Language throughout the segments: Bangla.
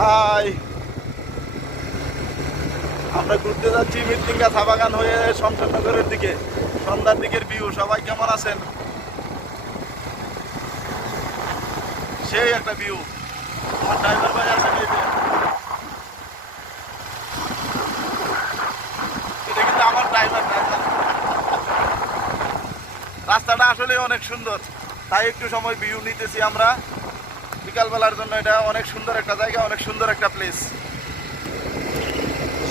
হাই, আমরা ঘুরতে যাচ্ছি মৃত্যুঙ্গা চা বাগান হয়ে শমশেরনগরের দিকে। সন্ধ্যার দিকের ভিউ। সবাই কেমন আছেন? সেই একটা ভিউ। আমার ড্রাইভার ভাই আছেন এই যে। এটা কিন্তু আমার ড্রাইভার। রাস্তাটা আসলে অনেক সুন্দর, তাই একটু সময় ভিউ নিতেছি আমরা বিকালবেলার জন্য। এটা অনেক সুন্দর একটা জায়গা, অনেক সুন্দর একটা প্লেস।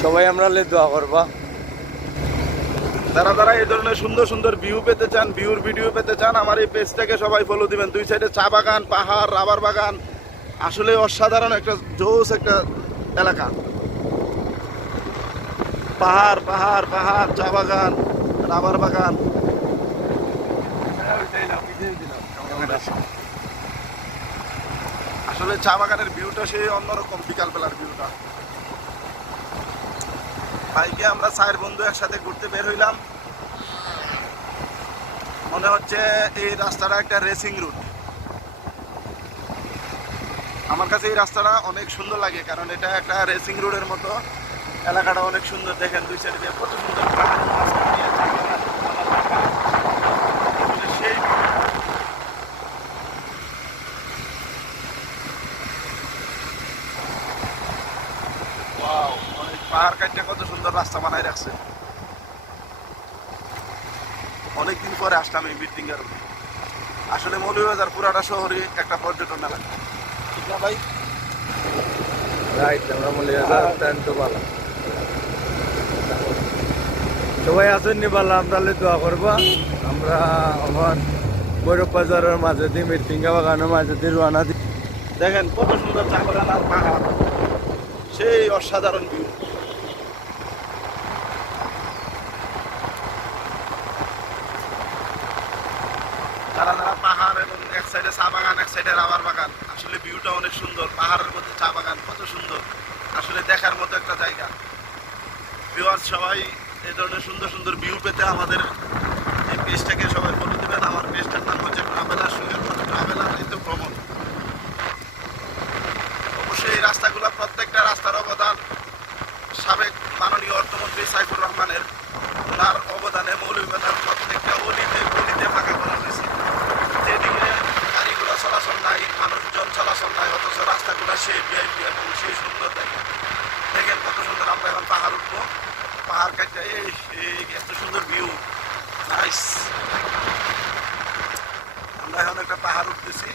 সবাই আমরা দোয়া করবা। যারা যারা এই ধরনের সুন্দর সুন্দর ভিউ পেতে চান, ভিউর ভিডিও পেতে চান, আমার এই পেজটাকে সবাই ফলো দিবেন। দুই সাইডে চা বাগান, পাহাড়, রাবার বাগান। আসলে অসাধারণ একটা জোস একটা এলাকা। পাহাড় পাহাড় পাহাড়, চা বাগান, রাবার বাগান। আসলে চা বাগানের ভিউটা সেই অন্যরকম, বিকালবেলার ভিউটা। বাইকে আমরা 4 বন্ধু একসাথে ঘুরতে বের হইলাম। মনে হচ্ছে এই রাস্তাটা একটা রেসিং রুট। আমার কাছে এই রাস্তাটা অনেক সুন্দর লাগে, কারণ এটা একটা রেসিং রোডের মতো। এলাকাটা অনেক সুন্দর। দেখেন দুই সাইডে দিয়ে কত সুন্দর সেই অনেক পাহাড় কাটতে কত সুন্দর রাস্তা বানায় রাখছে। অনেকদিন পরে আসলাম এই মৃত্যুঞ্জার। আসলে মৌলভীবাজার পুরাটা শহরই একটা পর্যটন এলাকা, ঠিক না ভাই? রাইট, আমরা ভালো। সবাই আছেন নি ভালো, আমরা দোয়া করবা। আমরা আমার বৈরব বাজারের মাঝে দিয়ে মৃত্যুঙ্গা বাগানের মাঝে দিয়ে রোয়ানা দিই। দেখেন কত সুন্দর চা বাগান আর পাহাড়, সেই অসাধারণ ভিউ। যারা যারা পাহাড় এবং এক সাইডে চা বাগান, এক সাইডে রাবার বাগান, আসলে ভিউটা অনেক সুন্দর। পাহাড়ের মধ্যে চা বাগান কত সুন্দর, আসলে দেখার মতো একটা জায়গা। ভিউয়ার্স, সবাই এই ধরনের সুন্দর সুন্দর ভিউ পেতে আমাদের এই পেজটাকে সবাই ফলো দেবেন। আমার পেজটার নাম হচ্ছে ট্রাভেলার সুযোগ, ট্রাভেলার কিন্তু ভ্রমণ। অবশ্যই এই রাস্তাগুলো, প্রত্যেকটা রাস্তার অবদান সাবেক মাননীয় অর্থমন্ত্রী সাইফুর রহমানের। ওনার অবদানে মৌলভীবাজার প্রত্যেকটা অলিতে গলিতে ফাঁকা করা হয়েছে। যেদিকে গাড়িগুলো চলাচল নাই, মানুষজন চলাচল নাই, অথচ রাস্তাগুলো সেই ভিআইপি এবং সেই সুন্দর জায়গা। দেখেন কত সুন্দর। আমরা এখন পাহাড় উঠবো, পাহাড় কাটতে এই এত সুন্দর ভিউ, নাইস। আমরা এখন একটা পাহাড় উঠতেছি।